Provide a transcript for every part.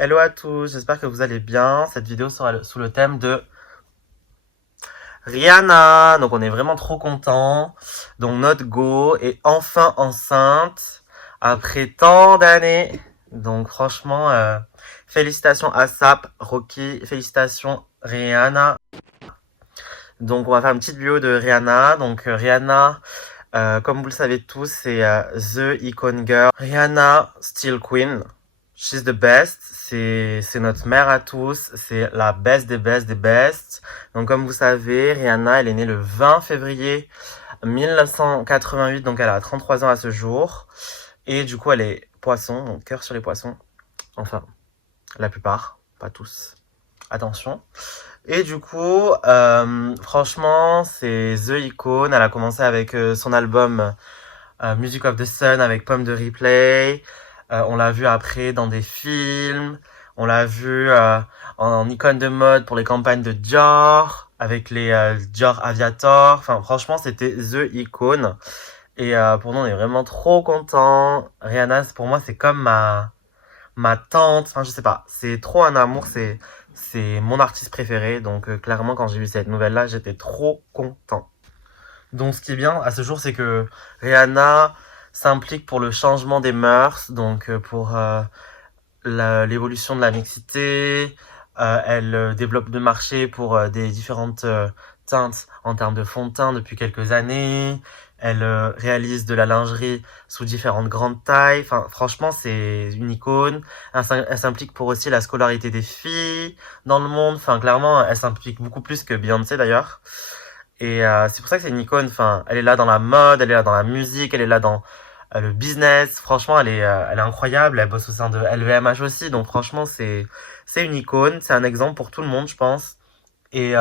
Hello à tous, j'espère que vous allez bien. Cette vidéo sera sous le thème de Rihanna. Donc on est vraiment trop content. Donc notre go est enfin enceinte après tant d'années. Donc franchement, félicitations ASAP, Rocky, félicitations Rihanna. Donc on va faire une petite vidéo de Rihanna. Donc Rihanna, comme vous le savez tous, c'est The Icon Girl. Rihanna, Still Queen. She's the best. C'est notre mère à tous. C'est la best des best des best. Donc, comme vous savez, Rihanna, elle est née le 20 février 1988. Donc, elle a 33 ans à ce jour. Et du coup, elle est poisson. Donc, cœur sur les poissons. Enfin, la plupart. Pas tous. Attention. Et du coup, franchement, c'est The Icon. Elle a commencé avec son album Music of the Sun avec Pomme de Replay. On l'a vu après dans des films. On l'a vu en icône de mode pour les campagnes de Dior, avec les Dior Aviator. Enfin, franchement, c'était The Icon. Et pour nous, on est vraiment trop contents. Rihanna, pour moi, c'est comme ma tante. Enfin, je sais pas. C'est trop un amour. C'est mon artiste préféré. Donc, clairement, quand j'ai vu cette nouvelle-là, j'étais trop content. Donc, ce qui est bien à ce jour, c'est que Rihanna s'implique pour le changement des mœurs, donc pour l'évolution de la mixité. Elle développe de marché pour des différentes teintes en termes de fond de teint depuis quelques années. Elle réalise de la lingerie sous différentes grandes tailles. Enfin, franchement, c'est une icône. Elle s'implique pour aussi la scolarité des filles dans le monde. Enfin, clairement, elle s'implique beaucoup plus que Beyoncé d'ailleurs. Et c'est pour ça que c'est une icône. Enfin, elle est là dans la mode, elle est là dans la musique, elle est là dans le business. Franchement, elle est incroyable. Elle bosse au sein de LVMH aussi. Donc franchement, c'est une icône. C'est un exemple pour tout le monde, je pense. Et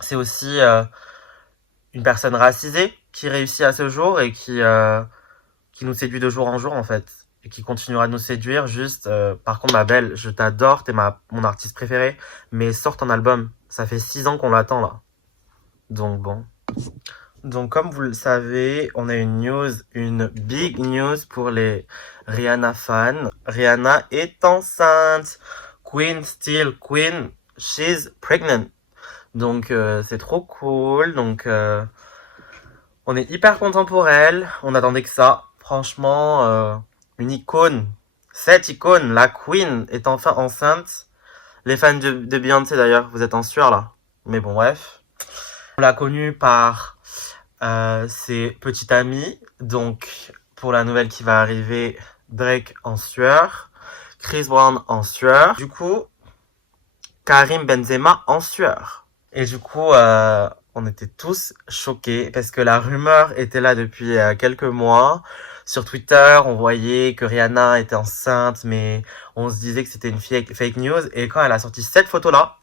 c'est aussi une personne racisée qui réussit à ce jour et qui nous séduit de jour en jour en fait. Et qui continuera de nous séduire. Juste, par contre, ma belle, je t'adore. T'es mon artiste préféré. Mais sors ton album. Ça fait 6 ans qu'on l'attend là. Donc bon. Donc comme vous le savez, on a une big news pour les Rihanna fans. Rihanna est enceinte. Queen still queen. She's pregnant. Donc c'est trop cool. Donc on est hyper content pour elle. On attendait que ça. Franchement, une icône. Cette icône, la Queen, est enfin enceinte. Les fans de Beyoncé d'ailleurs, vous êtes en sueur là. Mais bon bref. On l'a connue par ses petits amis. Donc, pour la nouvelle qui va arriver, Drake en sueur, Chris Brown en sueur. Du coup, Karim Benzema en sueur. Et du coup, on était tous choqués parce que la rumeur était là depuis quelques mois. Sur Twitter, on voyait que Rihanna était enceinte, mais on se disait que c'était une fake news. Et quand elle a sorti cette photo-là,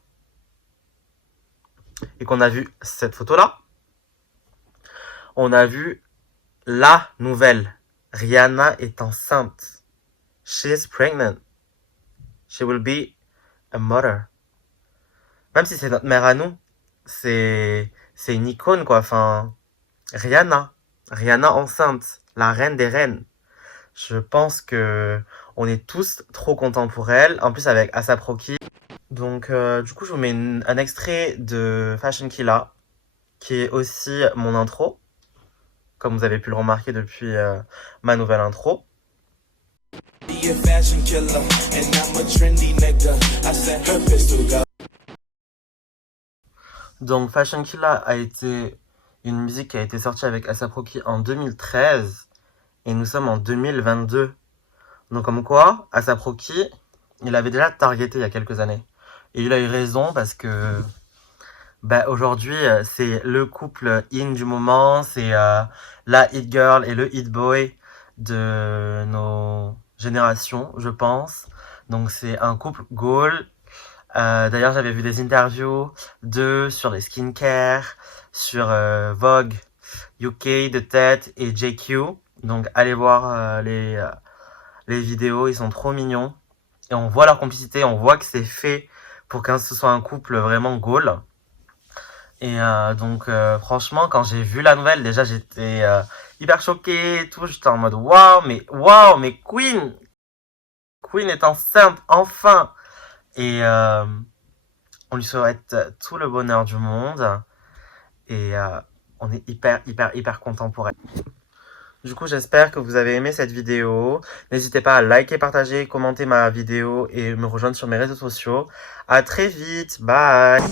et qu'on a vu cette photo-là, on a vu la nouvelle. Rihanna est enceinte. She's pregnant. She will be a mother. Même si c'est notre mère à nous, c'est une icône quoi. Enfin, Rihanna enceinte, la reine des reines. Je pense que on est tous trop contents pour elle. En plus avec A$AP Rocky. Donc du coup je vous mets un extrait de Fashion Killa qui est aussi mon intro, comme vous avez pu le remarquer depuis ma nouvelle intro. Donc Fashion Killa a été une musique qui a été sortie avec A$AP Rocky en 2013 et nous sommes en 2022. Donc comme quoi, A$AP Rocky, il avait déjà targeté il y a quelques années. Et il a eu raison parce que aujourd'hui, c'est le couple in du moment, c'est la hit girl et le hit boy de nos générations, je pense. Donc c'est un couple goal. D'ailleurs, j'avais vu des interviews d'eux sur les skincare, sur Vogue UK de tête et JQ. Donc allez voir les vidéos, ils sont trop mignons. Et on voit leur complicité, on voit que c'est fait pour que ce soit un couple vraiment goal. Et donc franchement, quand j'ai vu la nouvelle, déjà j'étais hyper choquée et tout. J'étais en mode waouh, mais Queen, Queen est enceinte, enfin. Et on lui souhaite tout le bonheur du monde. Et on est hyper content pour elle. Du coup, j'espère que vous avez aimé cette vidéo. N'hésitez pas à liker, partager, commenter ma vidéo et me rejoindre sur mes réseaux sociaux. À très vite. Bye.